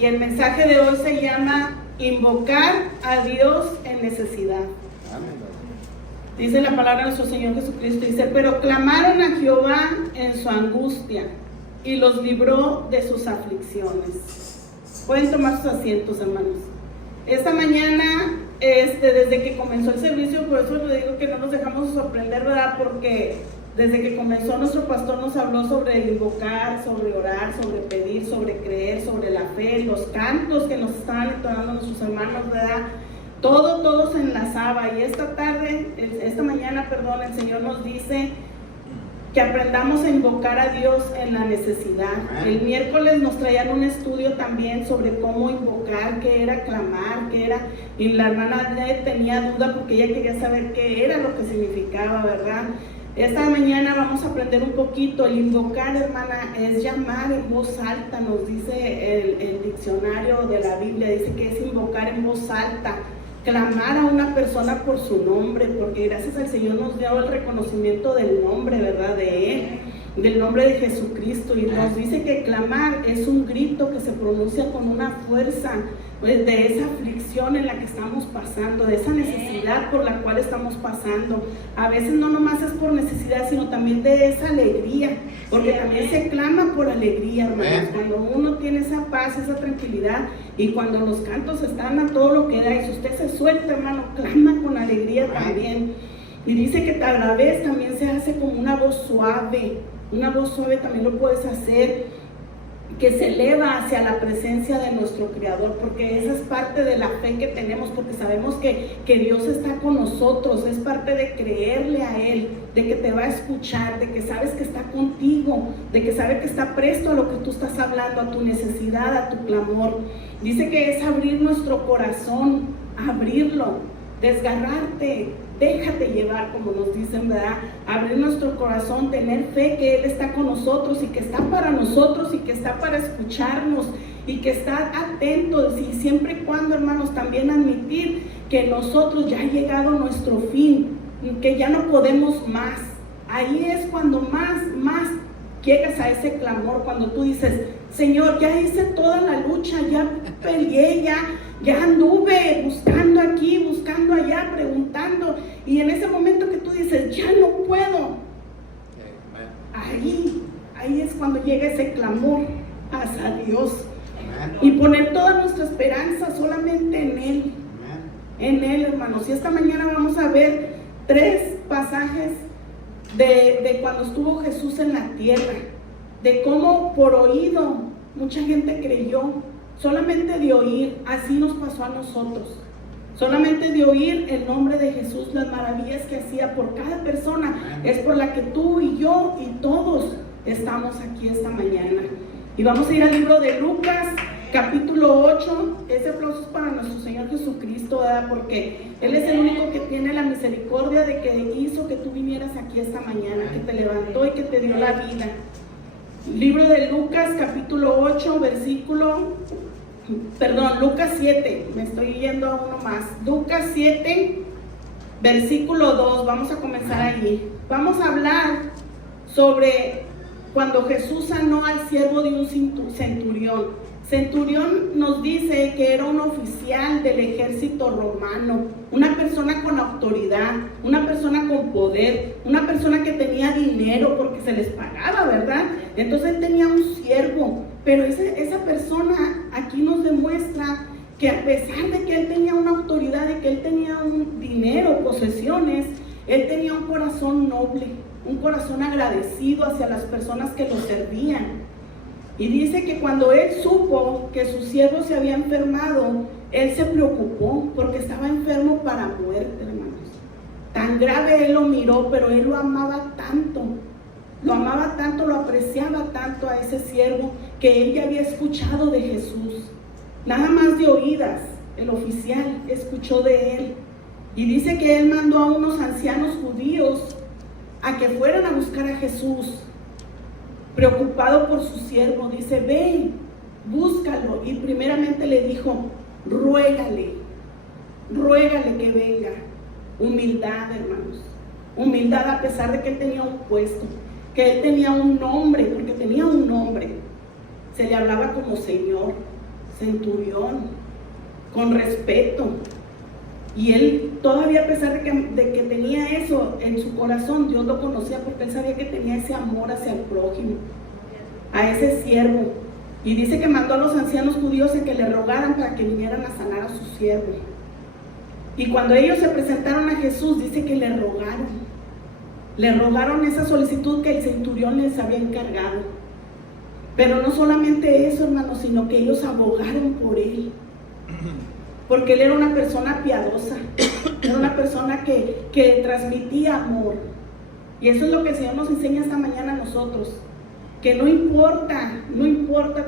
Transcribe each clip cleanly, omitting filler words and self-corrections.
Y el mensaje de hoy se llama Invocar a Dios en necesidad. Dice la palabra de nuestro Señor Jesucristo, dice: pero clamaron a Jehová en su angustia y los libró de sus aflicciones. Pueden tomar sus asientos, hermanos. Esta mañana, desde que comenzó el servicio, por eso le digo que no nos dejamos sorprender, ¿verdad? Porque desde que comenzó nuestro pastor nos habló sobre invocar, sobre orar, sobre pedir, sobre creer, sobre la fe, los cantos que nos estaban entonando nuestros hermanos, ¿verdad? Todo se enlazaba. Y esta mañana, el Señor nos dice que aprendamos a invocar a Dios en la necesidad. El miércoles nos traían un estudio también sobre cómo invocar, qué era clamar, qué era, y la hermana tenía duda porque ella quería saber qué era lo que significaba, ¿verdad? Esta mañana vamos a aprender un poquito. El invocar, hermana, es llamar en voz alta, nos dice el diccionario de la Biblia, dice que es invocar en voz alta, clamar a una persona por su nombre, porque gracias al Señor nos dio el reconocimiento del nombre, ¿verdad? De Él, del nombre de Jesucristo, y nos dice que clamar es un grito que se pronuncia con una fuerza, pues, de esa aflicción en la que estamos pasando, de esa necesidad por la cual estamos pasando. A veces no nomás es por necesidad, sino también de esa alegría, porque también se clama por alegría, hermanos. Cuando uno tiene esa paz, esa tranquilidad, y cuando los cantos están a todo lo que da, y si usted se suelta, hermano, clama con alegría también. Y dice que a la vez también se hace como una voz suave también lo puedes hacer, que se eleva hacia la presencia de nuestro Creador, porque esa es parte de la fe que tenemos, porque sabemos que Dios está con nosotros, es parte de creerle a Él, de que te va a escuchar, de que sabes que está contigo, de que sabe que está presto a lo que tú estás hablando, a tu necesidad, a tu clamor. Dice que es abrir nuestro corazón, abrirlo, desgarrarte, déjate llevar, como nos dicen, ¿verdad? Abrir nuestro corazón, tener fe que Él está con nosotros y que está para nosotros y que está para escucharnos y que está atento, y siempre y cuando, hermanos, también admitir que nosotros ya ha llegado nuestro fin, que ya no podemos más. Ahí es cuando más llegas a ese clamor, cuando tú dices: Señor, ya hice toda la lucha, ya peleé, ya anduve buscando aquí, buscando allá, preguntando, y en ese momento que tú dices: ya no puedo, ahí es cuando llega ese clamor hacia Dios, y poner toda nuestra esperanza solamente en Él, hermanos. Y esta mañana vamos a ver 3 pasajes de cuando estuvo Jesús en la tierra, de cómo por oído mucha gente creyó. Solamente de oír, así nos pasó a nosotros. Solamente de oír el nombre de Jesús, las maravillas que hacía por cada persona, es por la que tú y yo y todos estamos aquí esta mañana. Y vamos a ir al libro de Lucas, capítulo 8. Ese aplauso es para nuestro Señor Jesucristo, ¿verdad? Porque Él es el único que tiene la misericordia de que hizo que tú vinieras aquí esta mañana, que te levantó y que te dio la vida. Libro de Lucas, capítulo 8, Lucas 7, me estoy yendo a uno más. Lucas 7, versículo 2, vamos a comenzar allí. Vamos a hablar sobre cuando Jesús sanó al siervo de un centurión. Centurión nos dice que era un oficial del ejército romano, una persona con autoridad, una persona con poder, una persona que tenía dinero porque se les pagaba, ¿verdad? Entonces él tenía un siervo, pero esa persona aquí nos demuestra que a pesar de que él tenía una autoridad, de que él tenía un dinero, posesiones, él tenía un corazón noble, un corazón agradecido hacia las personas que lo servían. Y dice que cuando él supo que su siervo se había enfermado, él se preocupó porque estaba enfermo para muerte, hermanos. Tan grave él lo miró, pero él lo amaba tanto, lo apreciaba tanto a ese siervo, que él ya había escuchado de Jesús. Nada más de oídas, el oficial escuchó de él. Y dice que él mandó a unos ancianos judíos a que fueran a buscar a Jesús. Preocupado por su siervo, dice: ven, búscalo. Y primeramente le dijo: ruégale que venga. Humildad, hermanos, humildad, a pesar de que él tenía un puesto, que él tenía un nombre, porque tenía un nombre. Se le hablaba como Señor, centurión, con respeto. Y él todavía, a pesar de que tenía eso en su corazón, Dios lo conocía porque él sabía que tenía ese amor hacia el prójimo, a ese siervo. Y dice que mandó a los ancianos judíos a que le rogaran para que vinieran a sanar a su siervo. Y cuando ellos se presentaron a Jesús, dice que le rogaron esa solicitud que el centurión les había encargado. Pero no solamente eso, hermanos, sino que ellos abogaron por él, porque él era una persona piadosa, era una persona que transmitía amor. Y eso es lo que el Señor nos enseña esta mañana a nosotros, que no importa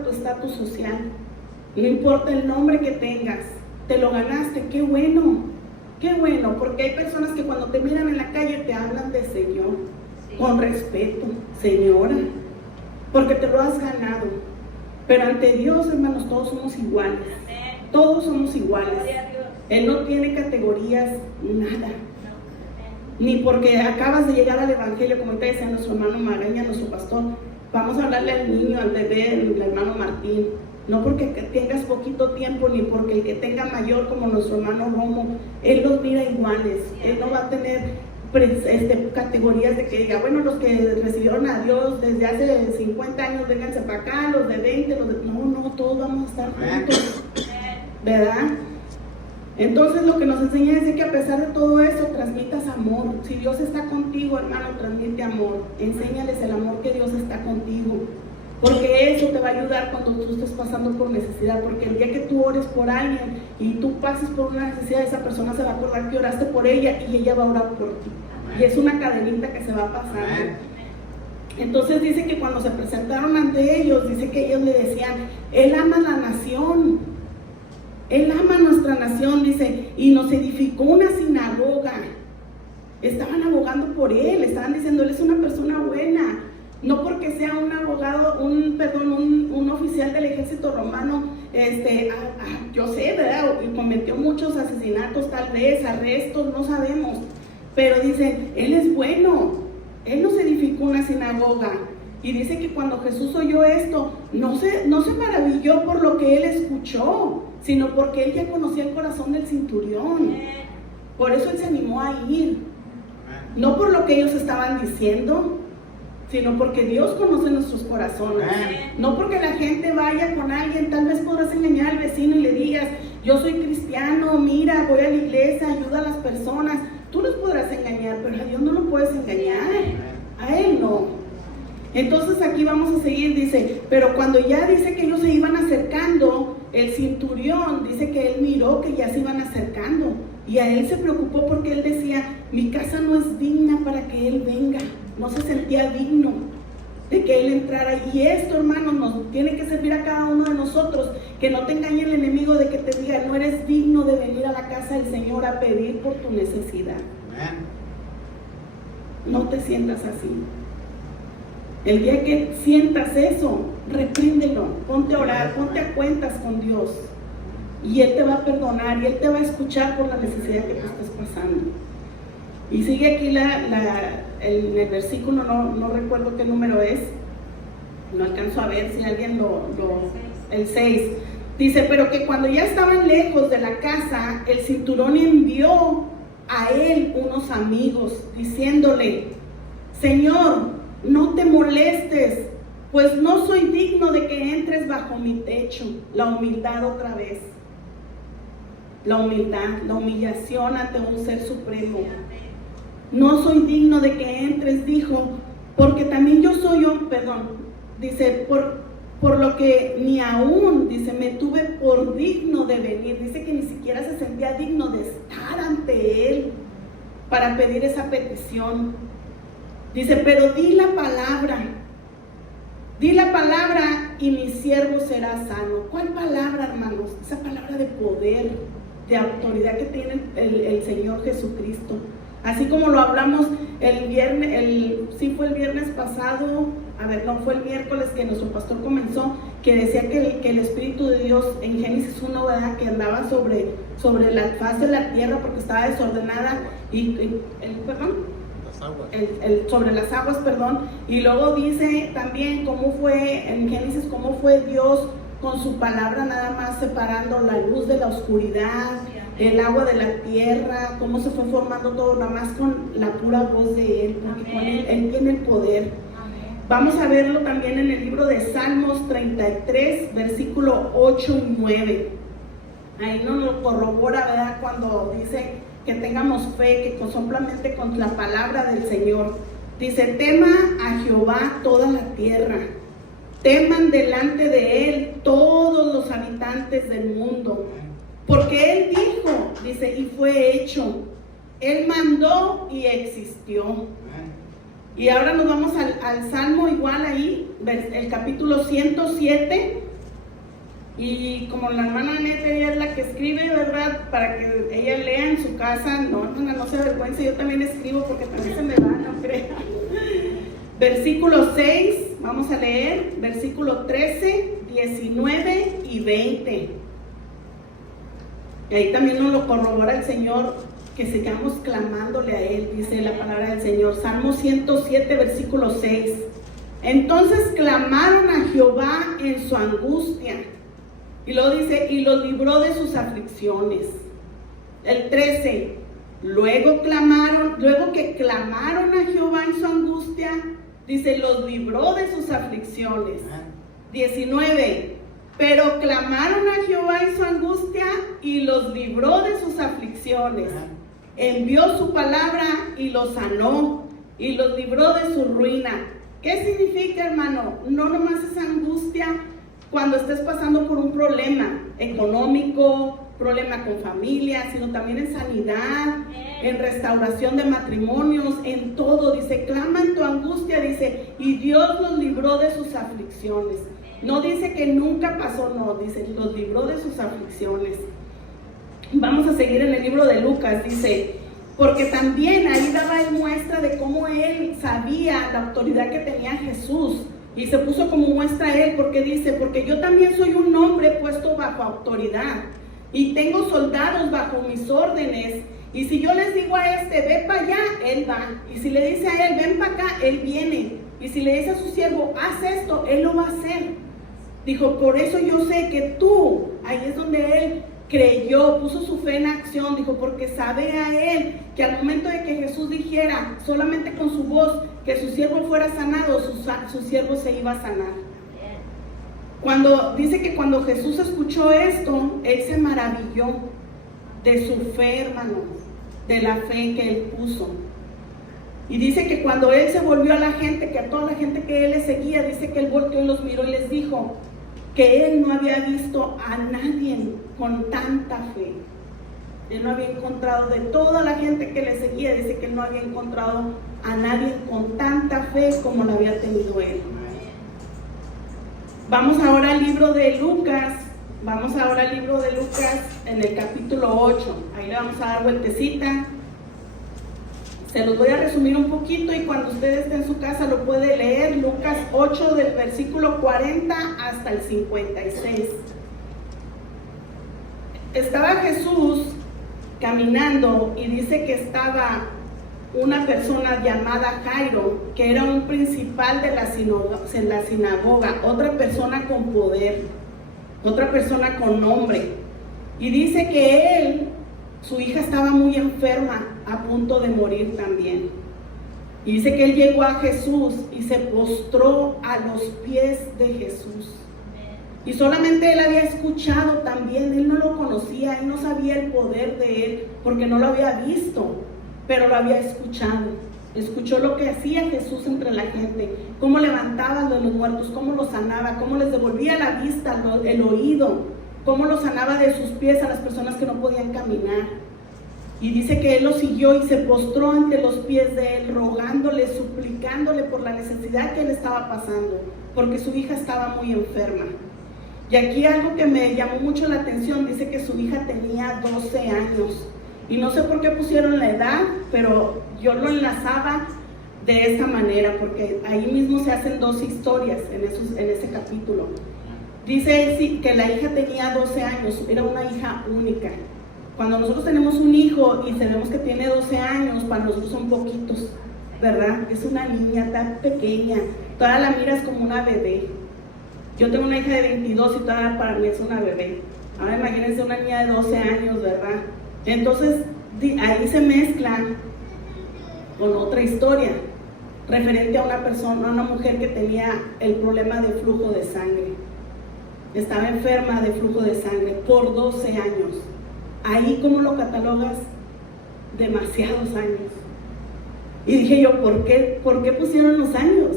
tu estatus social, no importa el nombre que tengas, te lo ganaste, qué bueno, porque hay personas que cuando te miran en la calle te hablan de Señor, con respeto, señora, porque te lo has ganado. Pero ante Dios, hermanos, todos somos iguales, todos somos iguales. Él no tiene categorías, nada. Ni porque acabas de llegar al Evangelio, como ahorita decía nuestro hermano Magaña, nuestro pastor, vamos a hablarle al niño, al bebé, al hermano Martín. No porque tengas poquito tiempo, ni porque el que tenga mayor como nuestro hermano Romo, él los mira iguales. Él no va a tener categorías de que diga, bueno, los que recibieron a Dios desde hace 50 años, vénganse para acá, los de 20, no, todos vamos a estar juntos, ¿verdad? Entonces lo que nos enseña es que a pesar de todo eso, transmitas amor. Si Dios está contigo, hermano, transmite amor. Enséñales el amor que Dios está contigo, porque eso te va a ayudar cuando tú estés pasando por necesidad, porque el día que tú ores por alguien y tú pases por una necesidad, esa persona se va a acordar que oraste por ella y ella va a orar por ti. Y es una cadenita que se va pasando. Entonces dice que cuando se presentaron ante ellos, dice que ellos le decían, Él ama la nación, Él ama nuestra nación, dice, y nos edificó una sinagoga. Estaban abogando por Él, estaban diciendo, Él es una persona buena. No porque sea un abogado, un oficial del ejército romano, yo sé, ¿verdad? Cometió muchos asesinatos, tal vez, arrestos, no sabemos. Pero dice, Él es bueno, Él nos edificó una sinagoga. Y dice que cuando Jesús oyó esto, no se maravilló por lo que Él escuchó, sino porque Él ya conocía el corazón del centurión. Por eso Él se animó a ir. No por lo que ellos estaban diciendo, sino porque Dios conoce nuestros corazones. No porque la gente vaya con alguien, tal vez podrás engañar al vecino y le digas, yo soy cristiano, mira, voy a la iglesia, ayuda a las personas. Tú los podrás engañar, pero a Dios no lo puedes engañar, a Él no. Entonces aquí vamos a seguir, dice, pero cuando ya dice que ellos se iban acercando, el centurión dice que él miró que ya se iban acercando, y a él se preocupó porque él decía, mi casa no es digna para que él venga. No se sentía digno de que él entrara. Y esto, hermanos, nos tiene que servir a cada uno de nosotros, que no te engañe el enemigo de que te diga, no eres digno de venir a la casa del Señor a pedir por tu necesidad. No te sientas así. El día que sientas eso, repríndelo, ponte a orar, ponte a cuentas con Dios, y Él te va a perdonar y Él te va a escuchar por la necesidad que tú estás pasando. Y sigue aquí el versículo, no recuerdo qué número es, no alcanzo a ver si alguien el 6, dice, pero que cuando ya estaban lejos de la casa, el cinturón envió a él unos amigos, diciéndole, Señor, no te molestes, pues no soy digno de que entres bajo mi techo. La humildad otra vez, la humildad, la humillación ante un ser supremo. No soy digno de que entres, dijo, porque también yo soy dice, por lo que ni aún, dice, me tuve por digno de venir. Dice que ni siquiera se sentía digno de estar ante Él para pedir esa petición. Dice, pero di la palabra y mi siervo será sano. ¿Cuál palabra, hermanos? Esa palabra de poder, de autoridad que tiene el Señor Jesucristo. Así como lo hablamos el viernes, sí fue el viernes pasado, fue el miércoles que nuestro pastor comenzó, que decía que el Espíritu de Dios en Génesis 1, ¿verdad?, que andaba sobre la faz de la tierra porque estaba desordenada, sobre las aguas, y luego dice también cómo fue en Génesis, cómo fue Dios con su palabra nada más separando la luz de la oscuridad, el agua de la tierra, cómo se fue formando todo, nada más con la pura voz de Él, porque con Él tiene el poder. Vamos a verlo también en el libro de Salmos 33, versículo 8 y 9. Ahí nos lo corrobora, ¿verdad? Cuando dice que tengamos fe, que solamente con la palabra del Señor. Dice, tema a Jehová toda la tierra, teman delante de Él todos los habitantes del mundo. Porque Él dijo, dice, y fue hecho. Él mandó y existió. Y ahora nos vamos al Salmo igual ahí, el capítulo 107. Y como la hermana Aneta, ella es la que escribe, ¿verdad? Para que ella lea en su casa. No, hermana, no se avergüence, yo también escribo porque también se me va, no crea. Versículo 6, vamos a leer, versículo 13, 19 y 20. Y ahí también nos lo corrobora el Señor, que sigamos clamándole a Él, dice la palabra del Señor. Salmo 107, versículo 6. Entonces clamaron a Jehová en su angustia. Y luego dice, y los libró de sus aflicciones. El 13, luego que clamaron a Jehová en su angustia, dice, los libró de sus aflicciones. 19, pero clamaron a Jehová en su angustia y los libró de sus aflicciones. Envió su palabra y los sanó y los libró de su ruina. ¿Qué significa, hermano? No nomás esa angustia cuando estés pasando por un problema económico, problema con familia, sino también en sanidad, en restauración de matrimonios, en todo. Dice, clama en tu angustia, dice, y Dios los libró de sus aflicciones. No dice que nunca pasó, no, dice, los libró de sus aflicciones. Vamos a seguir en el libro de Lucas, dice, porque también ahí daba muestra de cómo él sabía la autoridad que tenía Jesús. Y se puso como muestra a él, porque dice, porque yo también soy un hombre puesto bajo autoridad y tengo soldados bajo mis órdenes, y si yo les digo a este, ve para allá, él va, y si le dice a él, ven para acá, él viene, y si le dice a su siervo, haz esto, él lo va a hacer. Dijo, por eso yo sé que tú, ahí es donde él creyó, puso su fe en acción. Dijo, porque sabe a él que al momento de que Jesús dijera solamente con su voz que su siervo fuera sanado, su siervo se iba a sanar. Cuando dice que cuando Jesús escuchó esto, él se maravilló de su fe, hermano, de la fe que él puso. Y dice que cuando él se volvió a la gente, que a toda la gente que él le seguía, dice que él volteó y los miró y les dijo que él no había visto a nadie con tanta fe. Él no había encontrado, de toda la gente que le seguía, dice que él no había encontrado a nadie con tanta fe como la había tenido él. Vamos ahora al libro de Lucas. En el capítulo 8. Ahí le vamos a dar vueltecita. Se los voy a resumir un poquito y cuando usted esté en su casa lo puede leer. Lucas 8 del versículo 40 hasta el 56. Estaba Jesús caminando y dice que estaba una persona llamada Jairo, que era un principal de la sinagoga, otra persona con poder, otra persona con nombre. Y dice que su hija estaba muy enferma, a punto de morir también. Y dice que él llegó a Jesús y se postró a los pies de Jesús. Y solamente él había escuchado también, él no lo conocía, él no sabía el poder de él, porque no lo había visto, pero lo había escuchado. Escuchó lo que hacía Jesús entre la gente, cómo levantaba a los muertos, cómo los sanaba, cómo les devolvía la vista, el oído, cómo los sanaba de sus pies a las personas que no podían caminar. Y dice que él lo siguió y se postró ante los pies de él, rogándole, suplicándole por la necesidad que él estaba pasando, porque su hija estaba muy enferma. Y aquí algo que me llamó mucho la atención, dice que su hija tenía 12 años. Y no sé por qué pusieron la edad, pero yo lo enlazaba de esta manera, porque ahí mismo se hacen dos historias en ese capítulo. Dice que la hija tenía 12 años, era una hija única. Cuando nosotros tenemos un hijo y sabemos que tiene 12 años, para nosotros son poquitos, ¿verdad? Es una niña tan pequeña, toda la miras como una bebé. Yo tengo una hija de 22 y todavía para mí es una bebé. Ahora imagínense una niña de 12 años, ¿verdad? Entonces ahí se mezcla con otra historia referente a una persona, a una mujer que tenía el problema de flujo de sangre. Estaba enferma de flujo de sangre por 12 años. Ahí, ¿cómo lo catalogas? Demasiados años. Y dije yo, ¿por qué pusieron los años?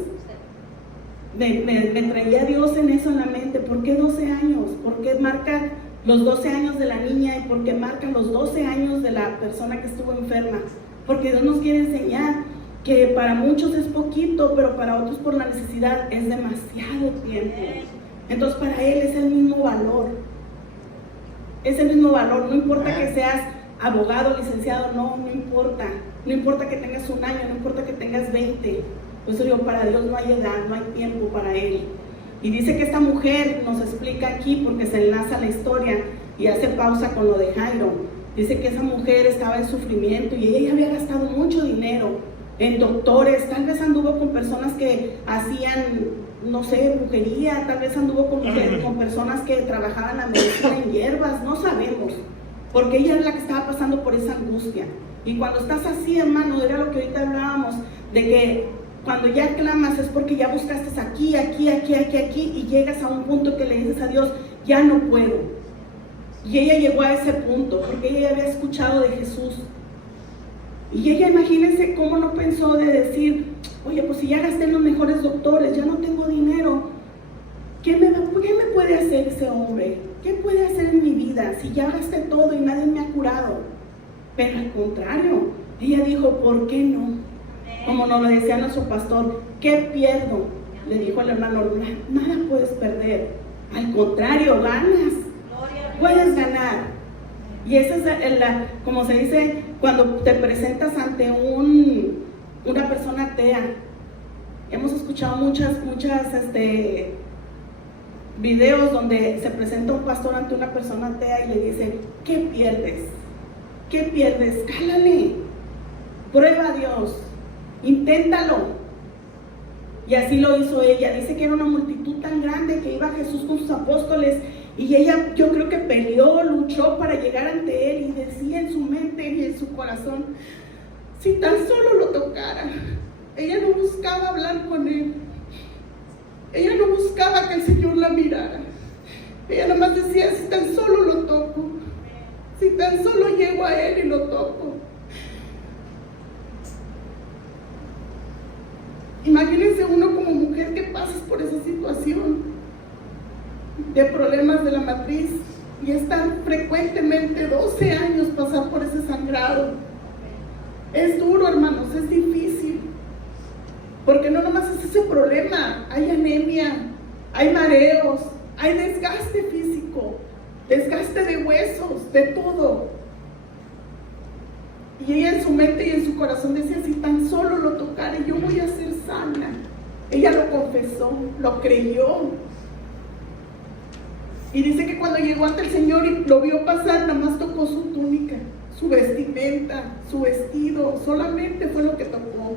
Me traía Dios en eso en la mente. ¿Por qué 12 años? ¿Por qué marca los 12 años de la niña y por qué marca los 12 años de la persona que estuvo enferma? Porque Dios nos quiere enseñar que para muchos es poquito, pero para otros por la necesidad es demasiado tiempo. Entonces para Él es el mismo valor. Es el mismo valor. No importa que seas abogado, licenciado, no importa. No importa que tengas un año, no importa que tengas 20. Pues digo, para Dios no hay edad, no hay tiempo para Él. Y dice que esta mujer nos explica aquí, porque se enlaza la historia y hace pausa con lo de Jairo. Dice que esa mujer estaba en sufrimiento y ella había gastado mucho dinero en doctores, tal vez anduvo con personas que hacían, no sé, brujería, tal vez anduvo con personas que trabajaban la medicina en hierbas, no sabemos, porque ella es la que estaba pasando por esa angustia. Y cuando estás así, hermano, era lo que ahorita hablábamos, de que cuando ya clamas es porque ya buscaste aquí, y llegas a un punto que le dices a Dios, ya no puedo. Y ella llegó a ese punto, porque ella había escuchado de Jesús. Y ella, imagínense cómo no pensó de decir, oye, pues si ya gasté en los mejores doctores, ya no tengo dinero, ¿qué me puede hacer ese hombre? ¿Qué puede hacer en mi vida si ya gasté todo y nadie me ha curado? Pero al contrario, ella dijo, ¿por qué no? Como nos lo decía nuestro pastor, ¿qué pierdo? Le dijo al hermano, nada puedes perder, al contrario, ganas, puedes ganar. Y esa es como se dice, cuando te presentas ante una persona atea. Hemos escuchado muchas videos donde se presenta un pastor ante una persona atea y le dice, ¿qué pierdes? ¿Qué pierdes? Cálale, prueba a Dios, inténtalo. Y así lo hizo ella. Dice que era una multitud tan grande que iba Jesús con sus apóstoles y ella, yo creo que peleó, luchó para llegar ante Él y decía en su mente y en su corazón, si tan solo lo tocara. Ella no buscaba hablar con Él, ella no buscaba que el Señor la mirara, ella nomás decía, si tan solo lo toco, si tan solo llego a Él y lo toco. Imagínense uno como mujer que pasas por esa situación de problemas de la matriz y estar frecuentemente 12 años pasar por ese sangrado. Es duro, hermanos, es difícil, porque no nomás es ese problema, hay anemia, hay mareos, hay desgaste físico, desgaste de huesos, de todo. Y ella en su mente y en su corazón decía, si tan solo lo tocara, yo voy a ser sana. Ella lo confesó, lo creyó. Y dice que cuando llegó ante el Señor y lo vio pasar, nada más tocó su túnica, su vestimenta, su vestido, solamente fue lo que tocó.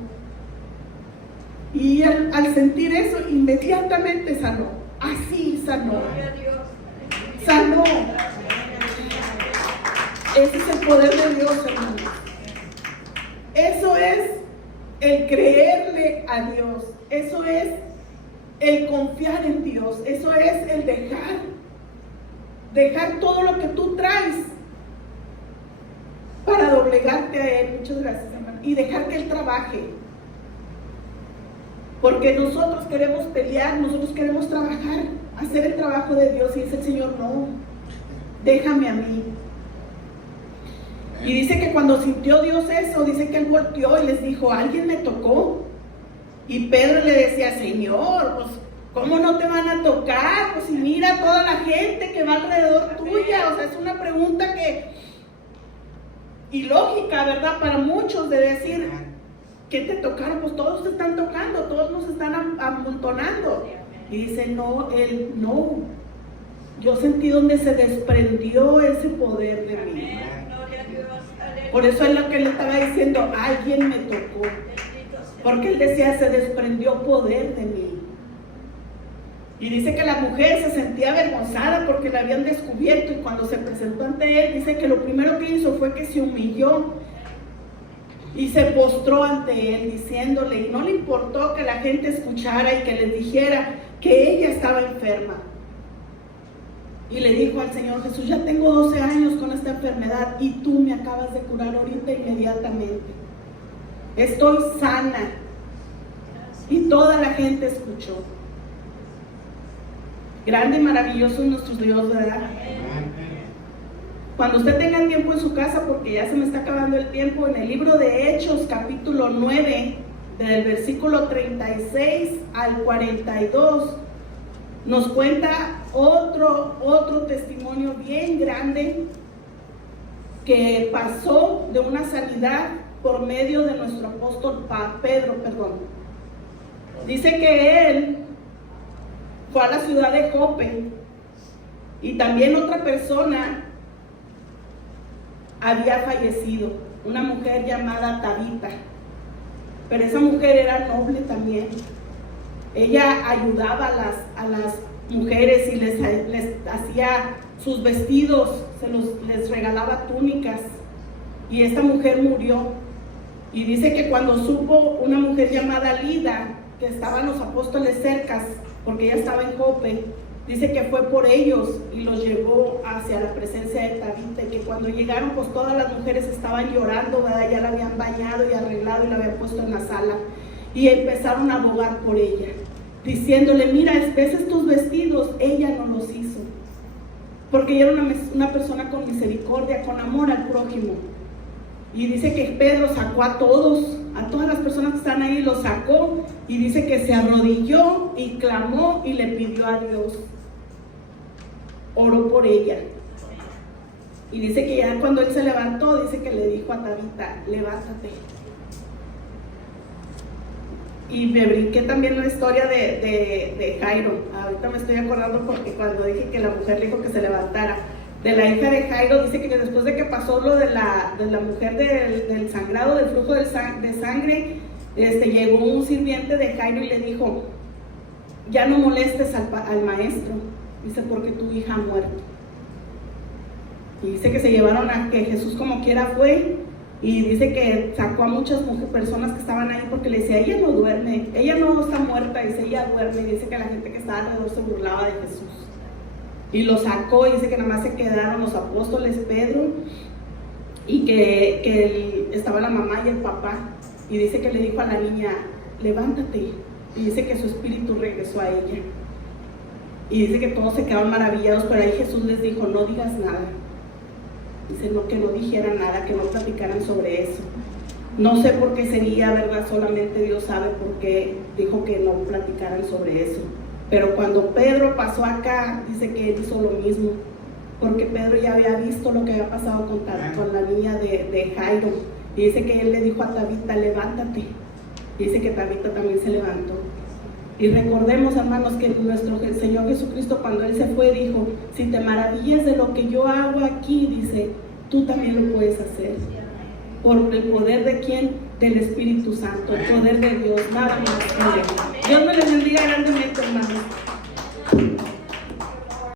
Y al sentir eso, inmediatamente sanó, así sanó. Sanó. Ese es el poder de Dios, hermanos. Eso es el creerle a Dios, eso es el confiar en Dios, eso es el dejar todo lo que tú traes para doblegarte a Él. Muchas gracias, hermano. Y dejar que Él trabaje. Porque nosotros queremos pelear, nosotros queremos trabajar, hacer el trabajo de Dios. Y dice el Señor, no, déjame a mí. Y dice que cuando sintió Dios eso, dice que Él volteó y les dijo, ¿alguien me tocó? Y Pedro le decía, Señor, pues ¿cómo no te van a tocar? Pues si mira toda la gente que va alrededor tuya. O sea, es una pregunta ilógica, ¿verdad? Para muchos de decir, ¿qué te tocaron? Pues todos te están tocando, todos nos están amontonando. Y dice, no, Él no. Yo sentí donde se desprendió ese poder de mí. Por eso es lo que Él estaba diciendo, alguien me tocó. Porque Él decía, se desprendió poder de mí. Y dice que la mujer se sentía avergonzada porque la habían descubierto, y cuando se presentó ante él, dice que lo primero que hizo fue que se humilló y se postró ante él diciéndole, y no le importó que la gente escuchara y que les dijera que ella estaba enferma. Y le dijo al Señor Jesús, ya tengo 12 años con esta enfermedad y tú me acabas de curar ahorita inmediatamente. Estoy sana. Y toda la gente escuchó. Grande y maravilloso es nuestro Dios, ¿verdad? Cuando usted tenga tiempo en su casa, porque ya se me está acabando el tiempo, en el libro de Hechos, capítulo 9, del versículo 36 al 42, nos cuenta otro testimonio bien grande que pasó de una sanidad por medio de nuestro apóstol Pedro. Dice que él fue a la ciudad de Jope y también otra persona había fallecido, una mujer llamada Tabita, pero esa mujer era noble también. Ella ayudaba a las mujeres y les hacía sus vestidos, les regalaba túnicas, y esta mujer murió. Y dice que cuando supo una mujer llamada Lida que estaban los apóstoles cercas, porque ella estaba en Jope, dice que fue por ellos y los llevó hacia la presencia de Tabita, y que cuando llegaron, pues todas las mujeres estaban llorando, ¿verdad? Ya la habían bañado y arreglado y la habían puesto en la sala, y empezaron a abogar por ella, diciéndole, mira, ves estos vestidos, ella no los hizo, porque ella era una persona con misericordia, con amor al prójimo. Y dice que Pedro sacó a todas las personas que están ahí, los sacó, y dice que se arrodilló y clamó y le pidió a Dios, oró por ella. Y dice que ya cuando él se levantó, dice que le dijo a Tabita, levántate. Y me brinqué también la historia de Jairo. Ahorita me estoy acordando porque cuando dije que la mujer le dijo que se levantara, de la hija de Jairo, dice que después de que pasó lo de la mujer del sangrado, del flujo de sangre, llegó un sirviente de Jairo y le dijo, ya no molestes al maestro, dice, porque tu hija ha muerto. Y dice que se llevaron a que Jesús como quiera fue, y dice que sacó a muchas personas que estaban ahí porque le decía, ella no duerme, ella no está muerta, dice, ella duerme. Y dice que la gente que estaba alrededor se burlaba de Jesús. Y lo sacó, y dice que nada más se quedaron los apóstoles, Pedro, y que estaba la mamá y el papá. Y dice que le dijo a la niña, levántate. Y dice que su espíritu regresó a ella. Y dice que todos se quedaron maravillados, pero ahí Jesús les dijo, no digas nada. Dice, no, que no dijeran nada, que no platicaran sobre eso. No sé por qué sería, ¿verdad? Solamente Dios sabe por qué dijo que no platicaran sobre eso. Pero cuando Pedro pasó acá, dice que él hizo lo mismo, porque Pedro ya había visto lo que había pasado con la niña de Jairo. Y dice que él le dijo a Tabita, levántate. Y dice que Tabita también se levantó. Y recordemos, hermanos, que nuestro Señor Jesucristo, cuando Él se fue, dijo, si te maravillas de lo que yo hago aquí, dice, tú también lo puedes hacer. Por el poder de ¿quién? Del Espíritu Santo, el poder de Dios, nada más. Dios me les bendiga grandemente, hermanos.